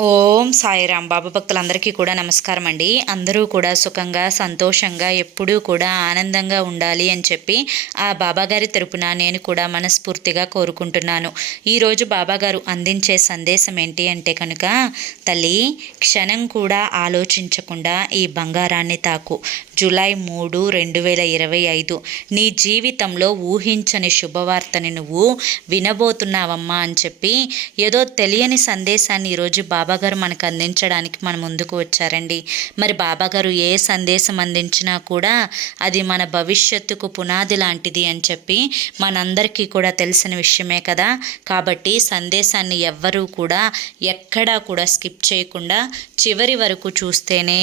Oh. ఓం సాయిరాం బాబా భక్తులందరికీ కూడా నమస్కారం అండి. అందరూ కూడా సుఖంగా సంతోషంగా ఎప్పుడూ కూడా ఆనందంగా ఉండాలి అని చెప్పి ఆ బాబాగారి తరపున నేను కూడా మనస్ఫూర్తిగా కోరుకుంటున్నాను. ఈరోజు బాబాగారు అందించే సందేశం ఏంటి అంటే కనుక తల్లి క్షణం కూడా ఆలోచించకుండా ఈ బంగారాన్ని తాకు. జూలై మూడు రెండు వేల ఇరవై ఐదు. నీ జీవితంలో ఊహించని శుభవార్తని నువ్వు వినబోతున్నావమ్మా అని చెప్పి ఏదో తెలియని సందేశాన్ని ఈరోజు బాబాగారు మనకు అందించడానికి మన ముందుకు వచ్చారండి. మరి బాబాగారు ఏ సందేశం అందించినా కూడా అది మన భవిష్యత్తుకు పునాది లాంటిది అని చెప్పి మనందరికీ కూడా తెలిసిన విషయమే కదా. కాబట్టి సందేశాన్ని ఎవ్వరూ కూడా ఎక్కడా కూడా స్కిప్ చేయకుండా చివరి వరకు చూస్తేనే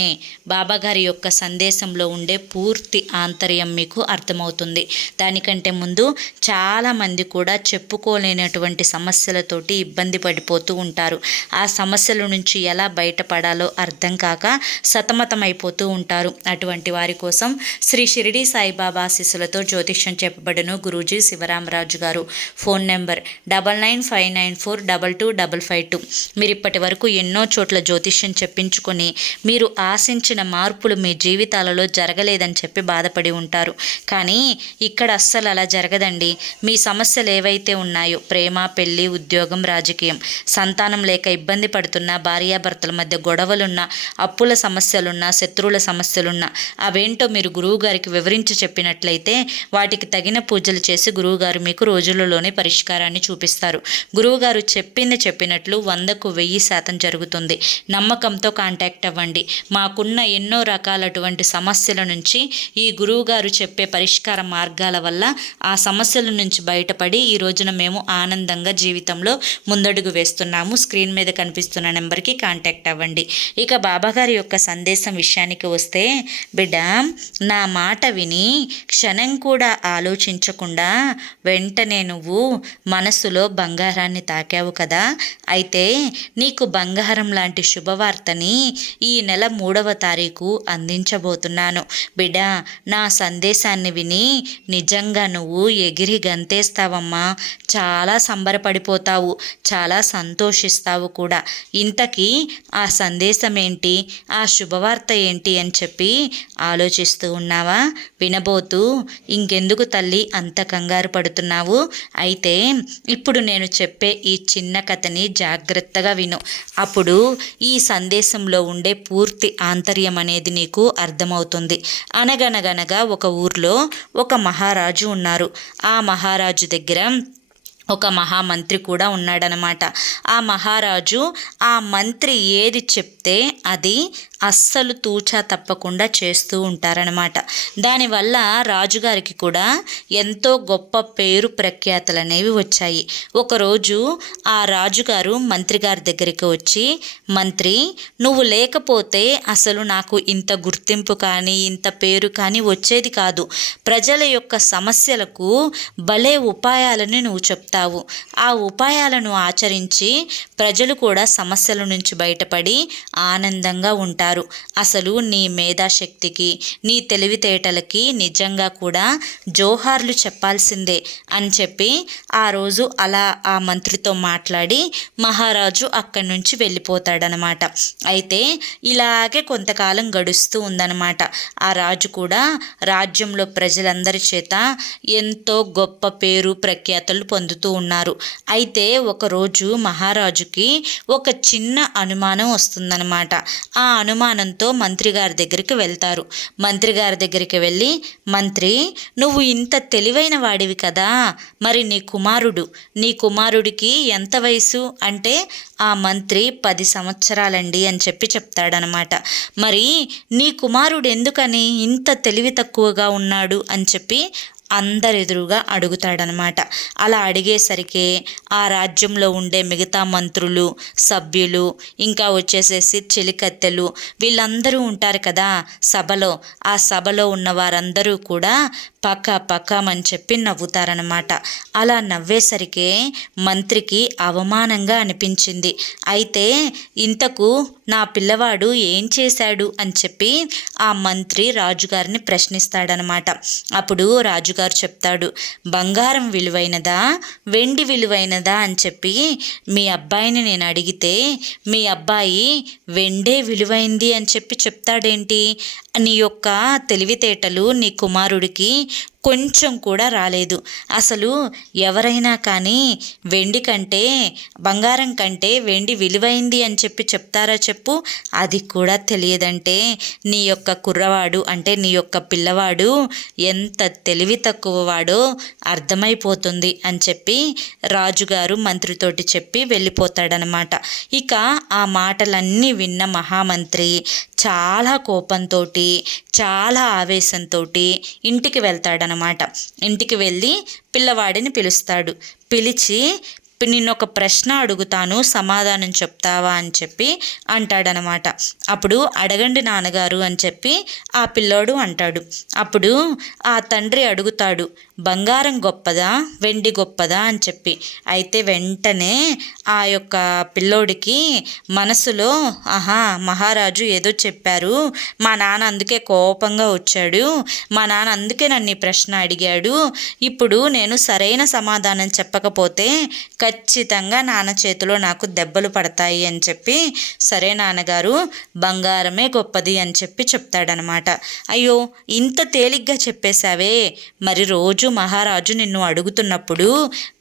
బాబాగారి యొక్క సందేశంలో ఉండే పూర్తి ఆంతర్యం మీకు అర్థమవుతుంది. దానికంటే ముందు చాలామంది కూడా చెప్పుకోలేనటువంటి సమస్యలతోటి ఇబ్బంది పడిపోతూ ఉంటారు. ఆ సమస్యల నుంచి ఎలా బయటపడాలో అర్థం కాక సతమతమైపోతూ ఉంటారు. అటువంటి వారి కోసం శ్రీ షిరిడి సాయిబాబా ఆశీస్సులతో జ్యోతిష్యం చెప్పబడును గురూజీ శివరామరాజు గారు. Phone number double nine five nine four double two double five two. మీరు ఇప్పటి వరకు ఎన్నో చోట్ల జ్యోతిష్యం చెప్పించుకొని మీరు ఆశించిన మార్పులు మీ జీవితాలలో జరగలేదని చెప్పి బాధపడి ఉంటారు. కానీ ఇక్కడ అస్సలు అలా జరగదండి. మీ సమస్యలు ఏవైతే ఉన్నాయో ప్రేమ పెళ్ళి ఉద్యోగం రాజకీయం సంతానం లేక ఇబ్బంది పడుతున్న భార్యాభర్తల మధ్య గొడవలున్నా అప్పుల సమస్యలున్నా శత్రువుల సమస్యలున్నా అవేంటో మీరు గురువుగారికి వివరించి చెప్పినట్లయితే వాటికి తగిన పూజలు చేసి గురువుగారు మీకు రోజులలోనే పరిష్కారాన్ని చూపిస్తారు. గురువుగారు చెప్పింది చెప్పినట్లు వందకు వెయ్యి శాతం జరుగుతుంది. నమ్మకంతో కాంటాక్ట్ అవ్వండి. మాకున్న ఎన్నో రకాలటువంటి సమస్యల నుంచి ఈ గురువుగారు చెప్పే పరిష్కార మార్గాల వల్ల ఆ సమస్యల నుంచి బయటపడి ఈ రోజున మేము ఆనందంగా జీవితంలో ముందడుగు వేస్తున్నాము. స్క్రీన్ మీద కనిపిస్తున్న నెంబర్కి కాంటాక్ట్ అవ్వండి. ఇక బాబాగారి యొక్క సందేశం విషయానికి వస్తే బిడ్డ నా మాట విని క్షణం కూడా ఆలోచించకుండా వెంటనే నువ్వు మనసులో బంగారాన్ని తాకావు కదా? అయితే నీకు బంగారం లాంటి శుభవార్తని ఈ నెల మూడవ తారీఖు అందించబోతున్నాను. బిడ్డ నా సందేశాన్ని విని నిజంగా నువ్వు ఎగిరి గంతేస్తావమ్మా. చాలా సంబరపడిపోతావు. చాలా సంతోషిస్తావు కూడా. ఇంతకీ ఆ సందేశం ఏంటి ఆ శుభవార్త ఏంటి? అని చెప్పి ఆలోచిస్తూ ఉన్నావా? వినబోతూ ఇంకెందుకు తల్లి అంత కంగారు పడుతున్నావు? అయితే ఇప్పుడు నేను చెప్పే ఈ చిన్న కథని జాగ్రత్తగా విను. అప్పుడు ఈ సందేశంలో ఉండే పూర్తి ఆంతర్యం అనేది నీకు అర్థమవుతుంది. అనగనగనగా ఒక ఊర్లో ఒక మహారాజు ఉన్నారు. ఆ మహారాజు దగ్గర ఒక మహామంత్రి కూడా ఉన్నాడనమాట. ఆ మహారాజు ఆ మంత్రి ఏది చెప్తే అది అస్సలు తూచా తప్పకుండా చేస్తూ ఉంటారనమాట. దానివల్ల రాజుగారికి కూడా ఎంతో గొప్ప పేరు ప్రఖ్యాతలు అనేవి వచ్చాయి. ఒకరోజు ఆ రాజుగారు మంత్రి గారి దగ్గరికి వచ్చి మంత్రి నువ్వు లేకపోతే అసలు నాకు ఇంత గుర్తింపు కానీ ఇంత పేరు కానీ వచ్చేది కాదు. ప్రజల యొక్క సమస్యలకు భలే ఉపాయాలని నువ్వు చెప్తావు. ఆ ఉపాయాలను ఆచరించి ప్రజలు కూడా సమస్యల నుంచి బయటపడి ఆనందంగా ఉంటారు. అసలు నీ మేధాశక్తికి నీ తెలివితేటలకి నిజంగా కూడా జోహార్లు చెప్పాల్సిందే అని చెప్పి ఆ రోజు అలా ఆ మంత్రితో మాట్లాడి మహారాజు అక్కడి నుంచి వెళ్ళిపోతాడనమాట. అయితే ఇలాగే కొంతకాలం గడుస్తూ ఉందన్నమాట ఆ రాజు కూడా రాజ్యంలో ప్రజలందరి చేత ఎంతో గొప్ప పేరు ప్రఖ్యాతలు పొందుతూ ఉన్నారు. అయితే ఒకరోజు మహారాజుకి ఒక చిన్న అనుమానం వస్తుందన్నమాట. ఆ అనుమానంతో మంత్రి గారి దగ్గరికి వెళ్తారు. మంత్రి గారి దగ్గరికి వెళ్ళి మంత్రి నువ్వు ఇంత తెలివైన వాడివి కదా! మరి నీ కుమారుడు నీ కుమారుడికి ఎంత వయసు? అంటే ఆ మంత్రి పది సంవత్సరాలండి అని చెప్పి చెప్తాడనమాట మరి నీ కుమారుడు ఎందుకని ఇంత తెలివి తక్కువగా ఉన్నాడు? అని చెప్పి అందరెదురుగా అడుగుతాడనమాట. అలా అడిగేసరికి ఆ రాజ్యంలో ఉండే మిగతా మంత్రులు సభ్యులు ఇంకా వచ్చేసేసి చెలికత్తెలు వీళ్ళందరూ ఉంటారు కదా సభలో. ఆ సభలో ఉన్న వారందరూ కూడా పక్క పక్కమని చెప్పి నవ్వుతారనమాట. అలా నవ్వేసరికి మంత్రికి అవమానంగా అనిపించింది. అయితే ఇంతకు నా పిల్లవాడు ఏం చేశాడు అని చెప్పి ఆ మంత్రి రాజుగారిని ప్రశ్నిస్తాడనమాట. అప్పుడు రాజు రాజుగారు చెప్తాడు. బంగారం విలువైనదా? వెండి విలువైనదా? అని చెప్పి మీ అబ్బాయిని నేను అడిగితే మీ అబ్బాయి వెండే విలువైంది అని చెప్పి చెప్తాడేంటి? నీ యొక్క తెలివితేటలు నీ కుమారుడికి కొంచెం కూడా రాలేదు. అసలు ఎవరైనా కానీ వెండి కంటే బంగారం కంటే వెండి విలువైంది అని చెప్పి చెప్తారా చెప్పు? అది కూడా తెలియదంటే నీ యొక్క కుర్రవాడు అంటే నీ యొక్క పిల్లవాడు ఎంత తెలివి తక్కువ వాడో అర్థమైపోతుంది అని చెప్పి రాజుగారు మంత్రితోటి చెప్పి వెళ్ళిపోతాడనమాట. ఇక ఆ మాటలన్నీ విన్న మహామంత్రి చాలా కోపంతో చాలా ఆవేశంతో ఇంటికి వెళ్తాడనమాట. ఇంటికి వెళ్ళి పిల్లవాడిని పిలుస్తాడు. పిలిచి నిన్న ఒక ప్రశ్న అడుగుతాను సమాధానం చెప్తావా? అని చెప్పి అంటాడనమాట. అప్పుడు అడగండి నాన్నగారు అని చెప్పి ఆ పిల్లోడు అంటాడు. అప్పుడు ఆ తండ్రి అడుగుతాడు బంగారం గొప్పదా వెండి గొప్పదా? అని చెప్పి. అయితే వెంటనే ఆ యొక్క పిల్లోడికి మనసులో ఆహా మహారాజు ఏదో చెప్పారు. మా నాన్న అందుకే కోపంగా వచ్చాడు. మా నాన్న అందుకే నన్ను ఈ ప్రశ్న అడిగాడు. ఇప్పుడు నేను సరైన సమాధానం చెప్పకపోతే ఖచ్చితంగా నాన్న చేతిలో నాకు దెబ్బలు పడతాయి అని చెప్పి సరే నాన్నగారు బంగారమే గొప్పది అని చెప్పి చెప్తాడనమాట. అయ్యో ఇంత తేలిగ్గా చెప్పేశావే. మరి రోజు మహారాజు నిన్ను అడుగుతున్నప్పుడు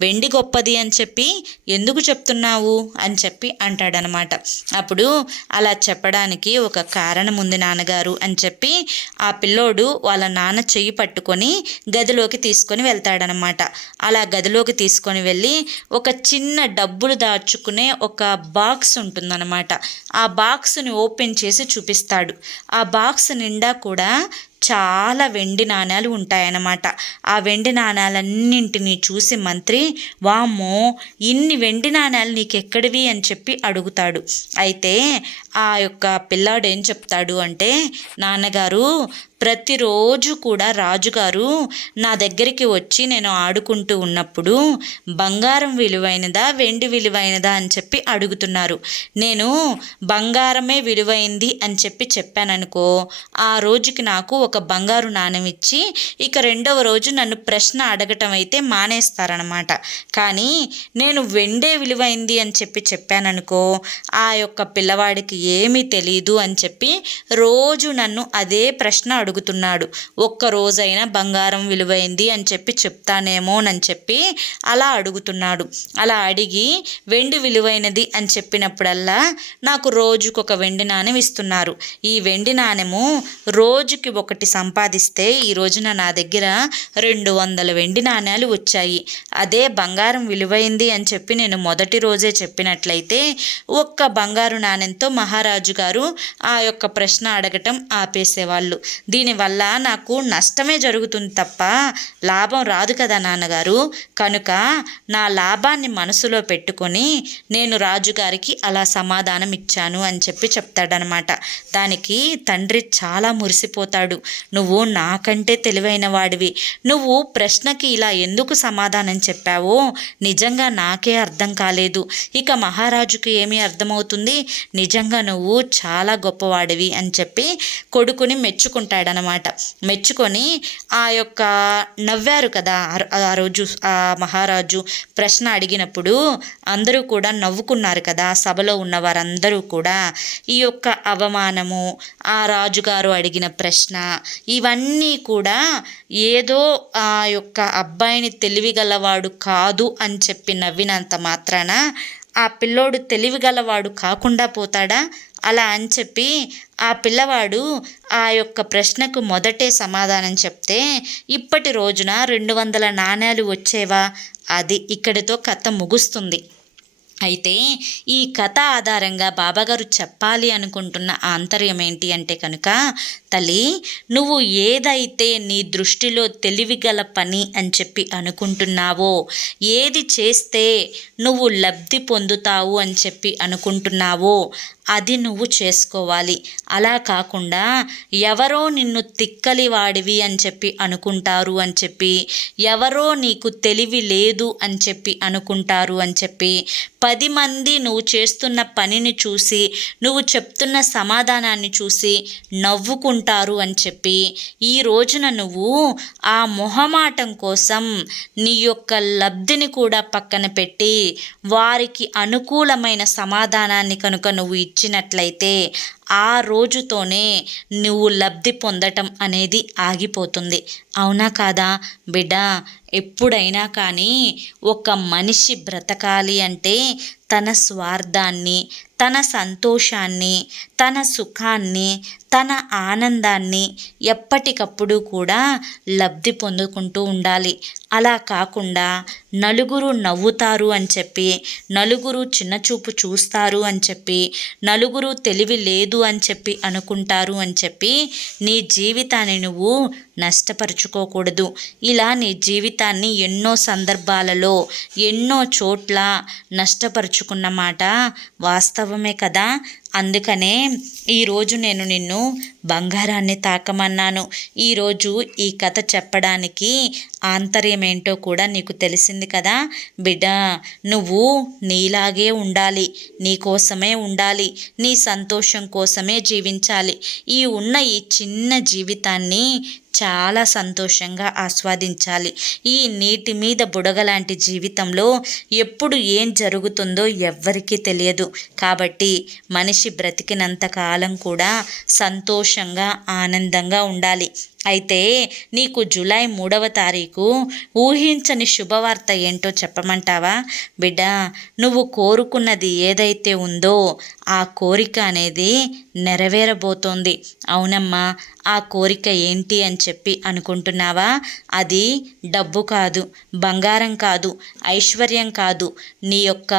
వెండి గొప్పది అని చెప్పి ఎందుకు చెప్తున్నావు అని చెప్పి అంటాడనమాట. అప్పుడు అలా చెప్పడానికి ఒక కారణం ఉంది నాన్నగారు అని చెప్పి ఆ పిల్లోడు వాళ్ళ నాన్న చెయ్యి పట్టుకొని గదిలోకి తీసుకొని వెళ్తాడనమాట. అలా గదిలోకి తీసుకొని వెళ్ళి ఒక చిన్న డబ్బులు దాచుకునే ఒక బాక్స్ ఉంటుందన్నమాట. ఆ బాక్స్ని ఓపెన్ చేసి చూపిస్తాడు. ఆ బాక్స్ నిండా కూడా చాలా వెండి నాణాలు ఉంటాయన్నమాట. ఆ వెండి నాణాలన్నింటినీ చూసి మంత్రి వామ్మో ఇన్ని వెండి నాణ్యాలు నీకెక్కడివి? అని చెప్పి అడుగుతాడు. అయితే ఆ యొక్క పిల్లాడు ఏం చెప్తాడు అంటే నాన్నగారు ప్రతిరోజు కూడా రాజుగారు నా దగ్గరికి వచ్చి నేను ఆడుకుంటూ ఉన్నప్పుడు బంగారం విలువైనదా వెండి విలువైనదా అని చెప్పి అడుగుతున్నారు. నేను బంగారమే విలువైంది అని చెప్పి చెప్పాననుకో ఆ రోజుకి నాకు ఒక ఒక బంగారు నాణెం ఇచ్చి ఇక రెండవ రోజు నన్ను ప్రశ్న అడగటం అయితే మానేస్తారనమాట కానీ నేను వెండే విలువైంది అని చెప్పి చెప్పాననుకో ఆ యొక్క పిల్లవాడికి ఏమీ తెలియదు అని చెప్పి రోజు నన్ను అదే ప్రశ్న అడుగుతున్నాడు. ఒక్క రోజైనా బంగారం విలువైంది అని చెప్పి చెప్తానేమోనని చెప్పి అలా అడుగుతున్నాడు. అలా అడిగి వెండి విలువైనది అని చెప్పినప్పుడల్లా నాకు రోజుకొక వెండి నాణెం ఇస్తున్నారు. ఈ వెండి నాణెము రోజుకి ఒకటి సంపాదిస్తే ఈ రోజున నా దగ్గర రెండు వందల వెండి నాణ్యాలు వచ్చాయి. అదే బంగారం విలువైంది అని చెప్పి నేను మొదటి రోజే చెప్పినట్లయితే ఒక్క బంగారు నాణ్యంతో మహారాజు గారు ఆ యొక్క ప్రశ్న అడగటం ఆపేసేవాళ్ళు. దీనివల్ల నాకు నష్టమే జరుగుతుంది తప్ప లాభం రాదు కదా నాన్నగారు. కనుక నా లాభాన్ని మనసులో పెట్టుకొని నేను రాజుగారికి అలా సమాధానం ఇచ్చాను అని చెప్పి చెప్తాడనమాట. దానికి తండ్రి చాలా మురిసిపోతాడు. నువ్వు నాకంటే తెలివైన వాడివి నువ్వు ప్రశ్నకి ఇలా ఎందుకు సమాధానం చెప్పావో నిజంగా నాకే అర్థం కాలేదు. ఇక మహారాజుకి ఏమి అర్థమవుతుంది? నిజంగా నువ్వు చాలా గొప్పవాడివి అని చెప్పి కొడుకుని మెచ్చుకుంటాడనమాట మెచ్చుకొని ఆ యొక్క నవ్వారు కదా ఆ రోజు ఆ మహారాజు ప్రశ్న అడిగినప్పుడు అందరూ కూడా నవ్వుకున్నారు కదా. సభలో ఉన్న వారందరూ కూడా ఈ యొక్క అవమానము ఆ రాజుగారు అడిగిన ప్రశ్న ఇవన్నీ కూడా ఏదో ఆ యొక్క అబ్బాయిని తెలివిగలవాడు కాదు అని చెప్పి నవ్వినంత మాత్రాన ఆ పిల్లోడు తెలివిగలవాడు కాకుండా పోతాడా? అలా అని చెప్పి ఆ పిల్లవాడు ఆ యొక్క ప్రశ్నకు మొదటే సమాధానం చెప్తే ఇప్పటి రోజున రెండు వందల నాణ్యాలు వచ్చేవా? అది ఇక్కడితో కథ ముగుస్తుంది. అయితే ఈ కథ ఆధారంగా బాబాగారు చెప్పాలి అనుకుంటున్న ఆంతర్యం ఏంటి అంటే కనుక తల్లి నువ్వు ఏదైతే నీ దృష్టిలో తెలివిగల పని అని చెప్పి అనుకుంటున్నావో ఏది చేస్తే నువ్వు లబ్ధి పొందుతావు అని చెప్పి అనుకుంటున్నావో అది నువ్వు చేసుకోవాలి. అలా కాకుండా ఎవరో నిన్ను తిక్కలి వాడివి అని చెప్పి అనుకుంటారు అని చెప్పి ఎవరో నీకు తెలివి లేదు అని చెప్పి అనుకుంటారు అని చెప్పి పది మంది నువ్వు చేస్తున్న పనిని చూసి నువ్వు చెప్తున్న సమాధానాన్ని చూసి నవ్వుకుంటారు అని చెప్పి ఈ రోజున నువ్వు ఆ మొహమాటం కోసం నీ యొక్క లబ్ధిని కూడా పక్కన పెట్టి వారికి అనుకూలమైన సమాధానాన్ని కనుక నువ్వు ఇచ్చినట్లయితే ఆ రోజుతోనే నువ్వు లబ్ధి పొందటం అనేది ఆగిపోతుంది. అవునా కాదా? బిడ్డ ఎప్పుడైనా కానీ ఒక మనిషి బ్రతకాలి అంటే తన స్వార్థాన్ని తన సంతోషాన్ని తన సుఖాన్ని తన ఆనందాన్ని ఎప్పటికప్పుడు కూడా లబ్ధి పొందుకుంటూ ఉండాలి. అలా కాకుండా నలుగురు నవ్వుతారు అని చెప్పి నలుగురు చిన్నచూపు చూస్తారు అని చెప్పి నలుగురు తెలివి లేదు అని చెప్పి అనుకుంటారు అని చెప్పి నీ జీవితాన్ని నువ్వు నష్టపరుచుకోకూడదు. ఇలా నీ జీవితాన్ని ఎన్నో సందర్భాలలో ఎన్నో చోట్ల నష్టపరుచుకున్న మాట వాస్తవమే కదా? అందుకనే ఈరోజు నేను నిన్ను బంగారాన్ని తాకమన్నాను. ఈరోజు ఈ కథ చెప్పడానికి ఆంతర్యం ఏంటో కూడా నీకు తెలిసింది కదా? బిడ్డ నువ్వు నీలాగే ఉండాలి. నీ కోసమే ఉండాలి. నీ సంతోషం కోసమే జీవించాలి. ఈ ఉన్న ఈ చిన్న జీవితాన్ని చాలా సంతోషంగా ఆస్వాదించాలి. ఈ నీటి మీద బుడగలాంటి జీవితంలో ఎప్పుడు ఏం జరుగుతుందో ఎవ్వరికీ తెలియదు. కాబట్టి మనిషి బ్రతికినంత కాలం కూడా సంతోషంగా ఆనందంగా ఉండాలి. అయితే నీకు జూలై మూడవ తారీఖు ఊహించని శుభవార్త ఏంటో చెప్పమంటావా? బిడ్డ నువ్వు కోరుకున్నది ఏదైతే ఉందో ఆ కోరిక అనేది నెరవేరబోతోంది. అవునమ్మా ఆ కోరిక ఏంటి అని చెప్పి అనుకుంటున్నావా? అది డబ్బు కాదు బంగారం కాదు ఐశ్వర్యం కాదు నీ యొక్క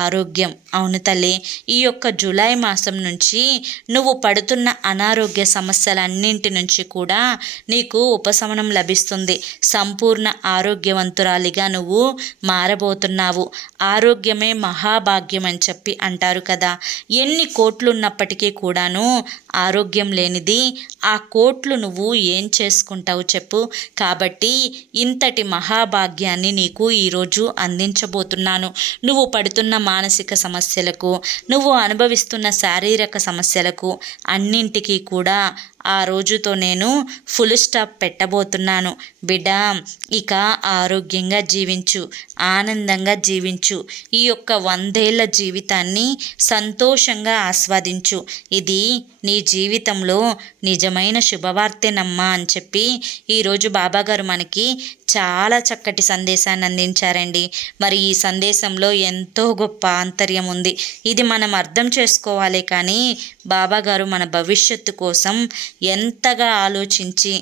ఆరోగ్యం. అవును తల్లి ఈ యొక్క జూలై మాసం నుంచి నువ్వు పడుతున్న అనారోగ్య సమస్యలన్నింటి నుంచి కూడా నీకు ఉపశమనం లభిస్తుంది. సంపూర్ణ ఆరోగ్యవంతురాలిగా నువ్వు మారబోతున్నావు. ఆరోగ్యమే మహాభాగ్యం అని చెప్పి అంటారు కదా. ఎన్ని కోట్లు ఉన్నప్పటికీ కూడాను ఆరోగ్యం లేనిది ఆ కోట్లు నువ్వు ఏం చేసుకుంటావు చెప్పు. కాబట్టి ఇంతటి మహాభాగ్యాన్ని నీకు ఈరోజు అందించబోతున్నాను. నువ్వు పడుతున్న మానసిక సమస్యలకు నువ్వు అనుభవిస్తున్న శారీరక సమస్యలకు అన్నింటికీ కూడా ఆ రోజుతో నేను ఫుల్ స్టాప్ పెట్టబోతున్నాను. బిడ్డ ఇక ఆరోగ్యంగా జీవించు ఆనందంగా జీవించు. ఈ యొక్క వందేళ్ళ జీవితాన్ని సంతోషంగా ఆస్వాదించు. ఇది నీ జీవితంలో నిజమైన శుభవార్తెనమ్మా అని చెప్పి ఈరోజు బాబాగారు మనకి చాలా చక్కటి సందేశాన్ని అందించారండి. మరి ఈ సందేశంలో ఎంతో గొప్ప ఆంతర్యం ఉంది. ఇది మనం అర్థం చేసుకోవాలి కానీ బాబాగారు మన భవిష్యత్తు కోసం ఎంతగా ఆలోచించి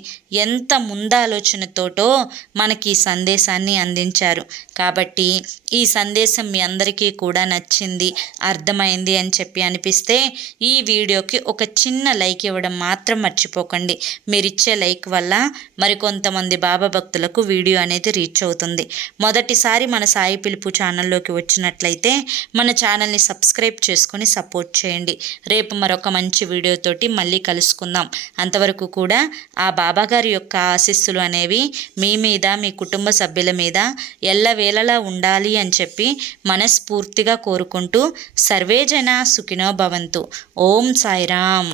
ఎంత ముందాలోచనతోటో మనకి ఈ సందేశాన్ని అందించారు. కాబట్టి ఈ సందేశం మీ అందరికీ కూడా నచ్చింది అర్థమైంది అని చెప్పి అనిపిస్తే ఈ వీడియోకి ఒక చిన్న లైక్ ఇవ్వడం మాత్రం మర్చిపోకండి. మీరిచ్చే లైక్ వల్ల మరికొంతమంది బాబా భక్తులకు వీడియో అనేది రీచ్ అవుతుంది. మొదటిసారి మన సాయి పిలుపు ఛానల్లోకి వచ్చినట్లయితే మన ఛానల్ని సబ్స్క్రైబ్ చేసుకొని సపోర్ట్ చేయండి. రేపు మరొక మంచి వీడియోతోటి మళ్ళీ కలుసుకుందాం. అంతవరకు కూడా ఆ బాబాగారి యొక్క ఆశీస్సులు అనేవి మీ మీద మీ కుటుంబ సభ్యుల మీద ఎల్లవేళలా ఉండాలి అని చెప్పి మనస్ఫూర్తిగా కోరుకుంటూ సర్వేజన సుఖినో భవంతు. ఓం సాయిరామ్.